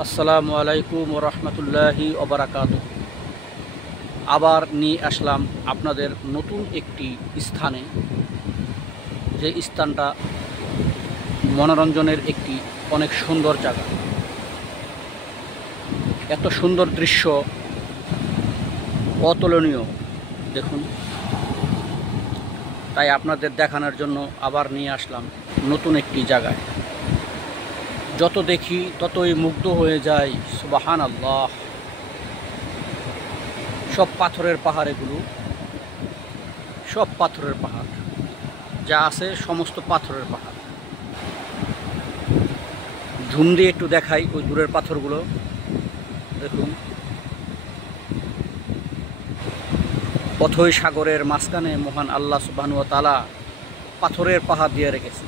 আসসালামু আলাইকুম ওয়া রাহমাতুল্লাহি ওয়া বারাকাতুহু। আবার নিয়ে আসলাম আপনাদের নতুন একটি স্থানে, যে স্থানটা মনোরঞ্জনের একটি অনেক সুন্দর জায়গা। এত সুন্দর দৃশ্য অতুলনীয়, দেখুন। তাই আপনাদের দেখানোর জন্য আবার নিয়ে আসলাম নতুন একটি জায়গায়। যত দেখি ততই মুগ্ধ হয়ে যাই, সুবহানাল্লাহ। সব পাথরের পাহাড়, এগুলো সব পাথরের পাহাড়, যা আছে সমস্ত পাথরের পাহাড়। ঝুম দিয়ে একটু দেখাই ওই দূরের পাথরগুলো, দেখুন। অথই সাগরের মাঝখানে মহান আল্লাহ সুবহানাহু ওয়া তাআলা পাথরের পাহাড় দিয়ে রেখেছে।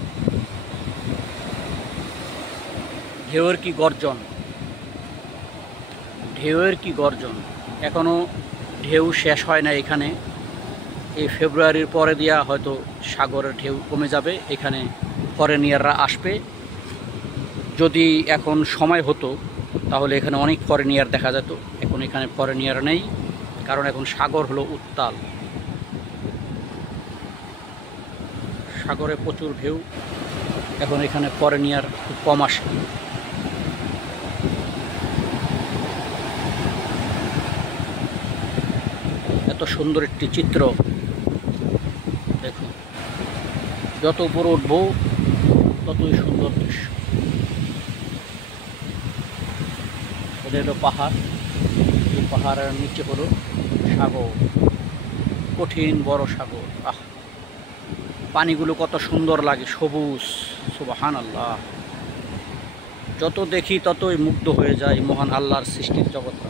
ঢেউয়ের কি গর্জন, ঢেউয়ের কি গর্জন। এখনও ঢেউ শেষ হয় না এখানে। এই ফেব্রুয়ারির পরে দিয়া হয়তো সাগরের ঢেউ কমে যাবে, এখানে ফরেনিয়াররা আসবে। যদি এখন সময় হতো তাহলে এখানে অনেক ফরেনিয়ার দেখা যেত। এখন এখানে ফরেনিয়ার নেই, কারণ এখন সাগর হলো উত্তাল, সাগরে প্রচুর ঢেউ। এখন এখানে ফরেনিয়ার খুব কম আসে। এত সুন্দর একটি চিত্র, দেখুন। যত উপরে উঠবো ততই সুন্দর দৃশ্য। এটা হলো পাহাড়, এই পাহাড়ের নিচে হলো সাগর, কঠিন বড় সাগর। পানিগুলো কত সুন্দর লাগে, সবুজ, সুবহানাল্লাহ। যত দেখি ততই মুগ্ধ হয়ে যায় মহান আল্লাহর সৃষ্টির জগৎটা।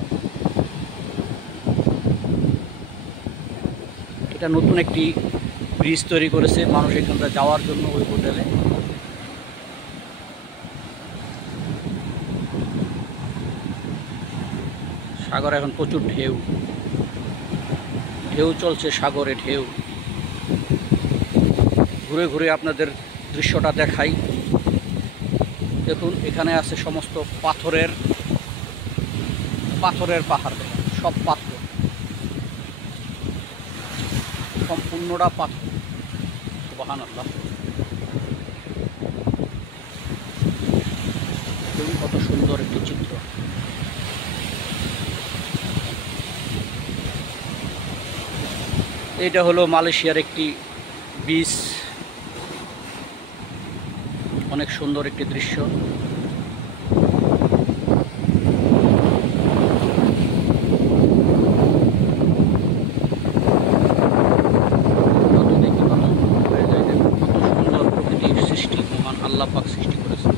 এটা নতুন একটি ব্রিজ তৈরি করেছে মানুষ এখানটা যাওয়ার জন্য, ওই হোটেলে। সাগরে এখন প্রচুর ঢেউ, ঢেউ চলছে, সাগরে ঢেউ। ঘুরে ঘুরে আপনাদের দৃশ্যটা দেখাই। দেখুন, এখানে আছে সমস্ত পাথরের পাথরের পাহাড়, সব পাথর, সম্পূর্ণটা পাথর, সুবহানাল্লাহ। দেখুন কত সুন্দর একটি চিত্র। এটা হলো মালয়েশিয়ার একটি বিচ, অনেক সুন্দর একটি দৃশ্য। যত দেখি তত হয়ে যায়, দেখুন কত সুন্দর প্রকৃতির সৃষ্টি মহান আল্লাহ পাক সৃষ্টি করেছে।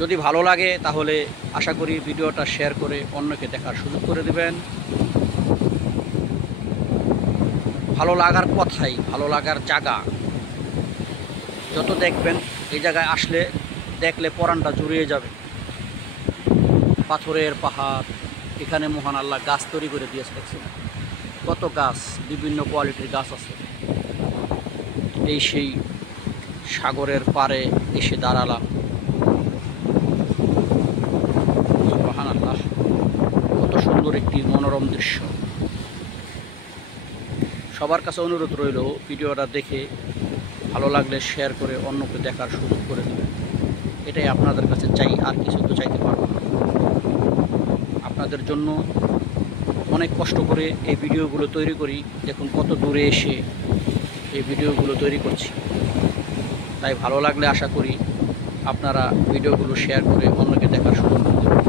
যদি ভালো লাগে তাহলে আশা করি ভিডিওটা শেয়ার করে অন্যকে দেখার সুযোগ করে দেবেন। ভালো লাগার কথাই, ভালো লাগার জায়গা। যত দেখবেন এই জায়গায় আসলে, দেখলে পরাণটা জুড়িয়ে যাবে। পাথরের পাহাড়, এখানে মহান আল্লাহ গাছ তৈরি করে দিয়েছে, দেখছেন কত গাছ, বিভিন্ন কোয়ালিটির গাছ আছে। এই সেই সাগরের পাড়ে এসে দাঁড়ালাম, সুবহানাল্লাহ। কত সুন্দর একটি মনোরম দৃশ্য। সবার কাছে অনুরোধ রইল, ভিডিওটা দেখে ভালো লাগলে শেয়ার করে অন্যকে দেখার সুযোগ করে দেবেন। এটাই আপনাদের কাছে চাই, আর কিছু তো চাইতে পারবো না। আপনাদের জন্য অনেক কষ্ট করে এই ভিডিওগুলো তৈরি করি। দেখুন কত দূরে এসে এই ভিডিওগুলো তৈরি করছি। তাই ভালো লাগলে আশা করি আপনারা ভিডিওগুলো শেয়ার করে অন্যকে দেখার সুযোগ করে দেবেন।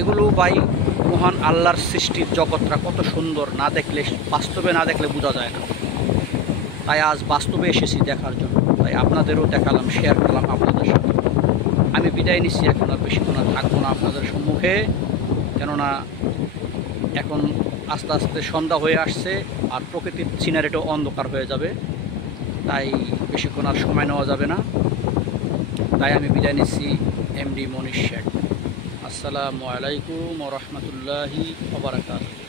এগুলো ভাই মহান আল্লাহর সৃষ্টির জগৎটা কত সুন্দর, না দেখলে, বাস্তবে না দেখলে বোঝা যায় না। তাই আজ বাস্তবে এসেছি দেখার জন্য, তাই আপনাদেরও দেখালাম, শেয়ার করলাম আপনাদের সাথে। আমি বিদায় নিচ্ছি, এখন আর বেশিক্ষণ থাকবো না আপনাদের সম্মুখে, কেননা এখন আস্তে আস্তে সন্ধ্যা হয়ে আসছে আর প্রকৃতির সিনারিটাও অন্ধকার হয়ে যাবে। তাই বেশিক্ষণ আর সময় নেওয়া যাবে না। তাই আমি বিদায় নিচ্ছি, এমডি মনীষ শেখ। আসসালামু আলাইকুম ওয়া রাহমাতুল্লাহি ওয়া বারাকাতুহু।